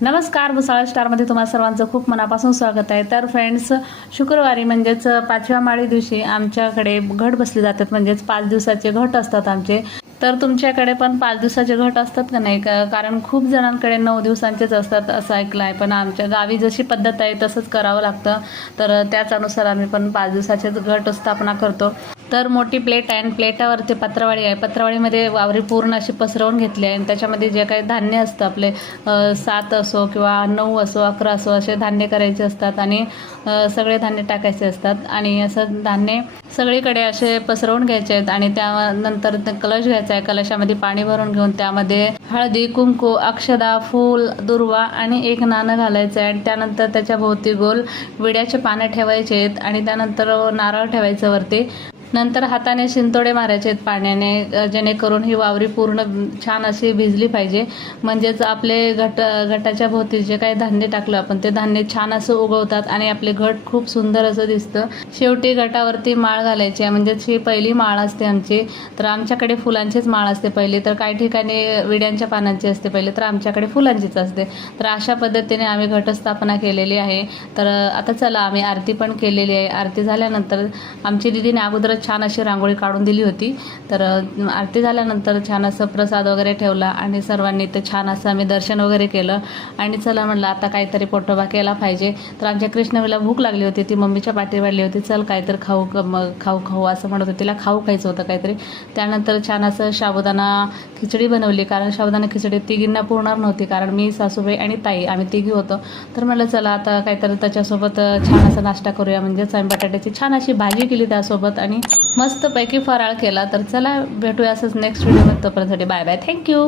नमस्कार, भुसावळ स्टारमध्ये तुम्हाला सर्वांचं खूप मनापासून स्वागत आहे. तर फ्रेंड्स, शुक्रवारी म्हणजेच 5व्या माळी दिवशी आमच्याकडे घट बसले जातात, म्हणजेच 5 दिवसाचे घट असतात आमचे. तर तुमच्याकडे पण 5 दिवसाचे घट असतात का नाही? कारण खूप जणांकडे 9 दिवसांचेच असतात असं ऐकलं आहे, पण आमच्या गावी जशी पद्धत आहे तसंच करावं लागतं. तर त्याच अनुसार आम्ही पण 5 दिवसाचेच घट स्थापना करतो. तर मोठी प्लेट आहे आणि प्लेटावरती पत्रावळी आहे. पत्रावळीमध्ये वावरी पूर्ण अशी पसरवून घेतली आहे आणि त्याच्यामध्ये जे काही धान्य असतं आपले 7 असो किंवा 9 असो 11 असो असे धान्य करायचे असतात आणि सगळे धान्य टाकायचे असतात आणि असं धान्य सगळीकडे असे पसरवून घ्यायचे आहेत आणि त्यानंतर कलश घ्यायचा आहे. कलशामध्ये पाणी भरून घेऊन त्यामध्ये हळदी, कुंकू, अक्षदा, फूल, दुर्वा आणि एक नाणं घालायचं आहे आणि त्यानंतर त्याच्या भोवती गोल विड्याचे पानं ठेवायचे आहेत आणि त्यानंतर नारळ ठेवायचं वरती. नंतर हाताने शिंतोडे मारायचे आहेत पाण्याने, जेणेकरून ही वावरी पूर्ण छान अशी भिजली पाहिजे. म्हणजेच आपले घटाच्या भोवती जे काही धान्य टाकलं आपण ते धान्य छान असं उगवतात आणि आपले घट खूप सुंदर असं दिसतं. शेवटी घटावरती माळ घालायची आहे, म्हणजेच ही पहिली माळ असते आमची. तर आमच्याकडे फुलांचीच माळ असते पहिली, तर काही ठिकाणी विड्यांच्या पानांची असते पहिले, तर आमच्याकडे फुलांचीच असते. तर अशा पद्धतीने आम्ही घटस्थापना केलेली आहे. तर आता चला, आम्ही आरती पण केलेली आहे. आरती झाल्यानंतर आमची दीदीने अगोदर छान अशी रांगोळी काढून दिली होती. तर आरती झाल्यानंतर छान असं प्रसाद वगैरे ठेवला आणि सर्वांनी ते छान असं आम्ही दर्शन वगैरे केलं आणि चला म्हणलं आता काहीतरी पोटोबा केला पाहिजे. तर आमच्या कृष्णवीला भूक लागली होती, ती मम्मीच्या पाठी वाढली होती, चल काहीतरी खाऊ खाऊ असं म्हणत होती. तिला खाऊ खायचं होतं काहीतरी. त्यानंतर छान असं साबुदाणा खिचडी बनवली, कारण साबुदाणा खिचडी तिघींना पुरणार नव्हती, कारण मी, सासूबाई आणि ताई आम्ही तिघी होतो. तर म्हणलं चला आता काहीतरी त्याच्यासोबत छान असा नाश्ता करूया, म्हणजेच आम्ही बटाट्याची छान अशी भाजी केली त्यासोबत आणि मस्तपैकी फराळ केला. तर चला भेटूया असंच नेक्स्ट व्हिडिओमध्ये. तोपर्यंत बाय बाय, थँक्यू.